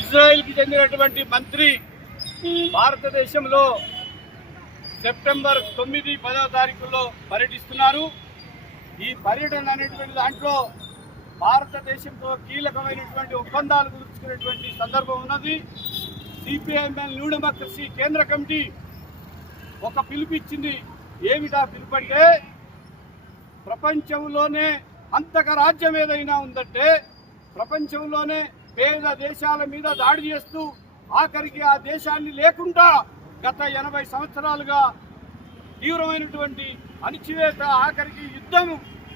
చెందినటువంటి మంత్రి భారతదేశంలో సెప్టెంబర్ తొమ్మిది పదో తారీఖులో పర్యటిస్తున్నారు. ఈ పర్యటన అనేటువంటి దాంట్లో భారతదేశంతో కీలకమైనటువంటి ఒప్పందాలు కుదుర్చుకునేటువంటి సందర్భం ఉన్నది. సిపిఐఎంఎల్ న్యూ డెమోక్రసీ కేంద్ర కమిటీ ఒక పిలుపిచ్చింది ఏమిటా పిలుపంటే ప్రపంచంలోనే అంతక రాజ్యం ఏదైనా ఉందంటే ప్రపంచంలోనే పేద దేశాల మీద దాడి చేస్తూ ఆఖరికి ఆ దేశాన్ని లేకుండా గత ఎనభై సంవత్సరాలుగా తీవ్రమైనటువంటి అణిచివేత ఆఖరికి యుద్ధం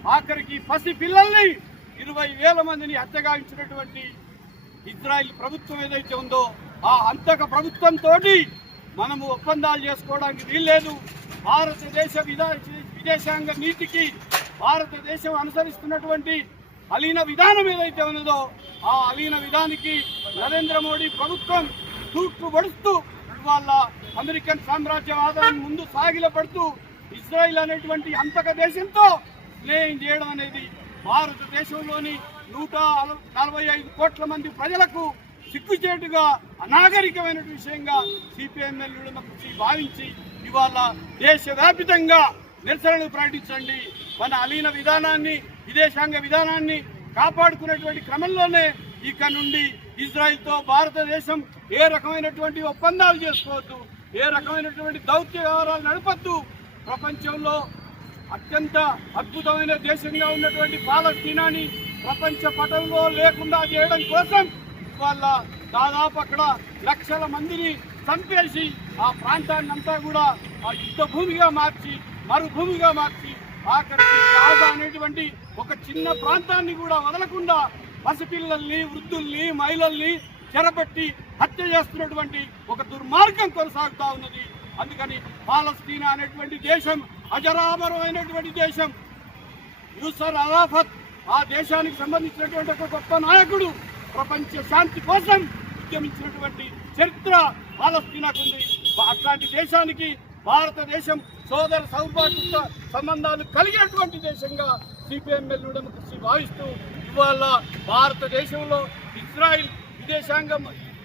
ఆఖరికి పసి పిల్లల్ని ఇరవై వేల మందిని హత్యగావించినటువంటి ఇజ్రాయిల్ ప్రభుత్వం ఏదైతే ఉందో ఆ అంతక ప్రభుత్వంతో మనము ఒప్పందాలు చేసుకోవడానికి వీల్లేదు. భారతదేశ విదా విదేశాంగ నీతికి భారతదేశం అనుసరిస్తున్నటువంటి అలీన విధానం ఏదైతే ఉన్నదో ఆ అలీన విధానికి నరేంద్ర మోడీ ప్రభుత్వం తూట్లు పడుస్తూ ఇవాళ అమెరికన్ సామ్రాజ్యవాదం ముందు సాగిలపడుతూ ఇజ్రాయిల్ అనేటువంటి అంతక దేశంతో స్నేహం చేయడం అనేది భారతదేశంలోని నూట నలభై ఐదు కోట్ల మంది ప్రజలకు సిగ్గుచేటుగా అనాగరికమైన విషయంగా సిపిఎంఎల్ కృషి భావించి ఇవాళ దేశవ్యాపితంగా నిరసనలు ప్రకటించండి. మన అలీన విధానాన్ని విదేశాంగ విధానాన్ని కాపాడుకునేటువంటి క్రమంలోనే ఇక నుండి ఇజ్రాయెల్తో భారతదేశం ఏ రకమైనటువంటి ఒప్పందాలు చేసుకోవద్దు ఏ రకమైనటువంటి దౌత్య వ్యవహారాలు నడపద్దు. ప్రపంచంలో అత్యంత అద్భుతమైన దేశంగా ఉన్నటువంటి పాలస్తీనాని ప్రపంచ పటంలో లేకుండా చేయడం కోసం వాళ్ళ దాదాపు అక్కడ లక్షల మందిని చంపేసి ఆ ప్రాంతాన్ని అంతా కూడా ఆ యుద్ధ భూమిగా మార్చి మరుభూమిగా మార్చి ఆఖరికి గాజా అనేటువంటి ఒక చిన్న ప్రాంతాన్ని కూడా వదలకుండా పసిపిల్లల్ని వృద్ధుల్ని మహిళల్ని చెరపెట్టి హత్య చేస్తున్నటువంటి ఒక దుర్మార్గం కొనసాగుతా ఉన్నది. అందుకని పాలస్తీనా అనేటువంటి దేశం అజరామరమైనటువంటి దేశం యూసర్ అరాఫత్ ఆ దేశానికి సంబంధించినటువంటి ఒక గొప్ప నాయకుడు ప్రపంచ శాంతి కోసం ఉద్యమించినటువంటి చరిత్ర పాలస్తీనాకు ఉంది. అట్లాంటి దేశానికి భారతదేశం సోదర సౌభాగ్య సంబంధాలు కలిగినటువంటి దేశంగా సిపిఎంఎల్ డెమోక్రసీ భావిస్తూ ఇవాళ భారతదేశంలో ఇజ్రాయిల్ విదేశాంగ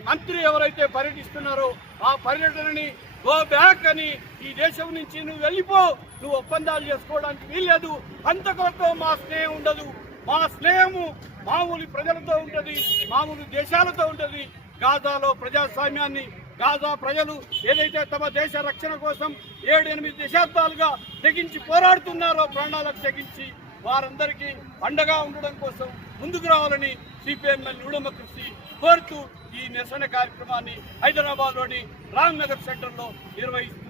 మంత్రి ఎవరైతే పర్యటిస్తున్నారో ఆ పర్యటనని గో బ్యాక్ అని ఈ దేశం నుంచి నువ్వు వెళ్ళిపో నువ్వు ఒప్పందాలు చేసుకోవడానికి వీల్లేదు. అంతకొరకు మా స్నేహం ఉండదు. మా స్నేహము మామూలు ప్రజలతో ఉంటుంది మామూలు దేశాలతో ఉంటుంది. గాజాలో ప్రజాస్వామ్యాన్ని గాజా ప్రజలు ఏదైతే తమ దేశ రక్షణ కోసం ఏడు ఎనిమిది దశాబ్దాలుగా తెగించి పోరాడుతున్నారో ప్రాణాలకు తెగించి వారందరికీ అండగా ఉండడం కోసం ముందుకు రావాలని సిపిఎంఎల్ కృషి కోరుతూ ఈ నిరసన కార్యక్రమాన్ని హైదరాబాద్లోని రామ్ నగర్ సెంటర్లో నిర్వహిస్తుంది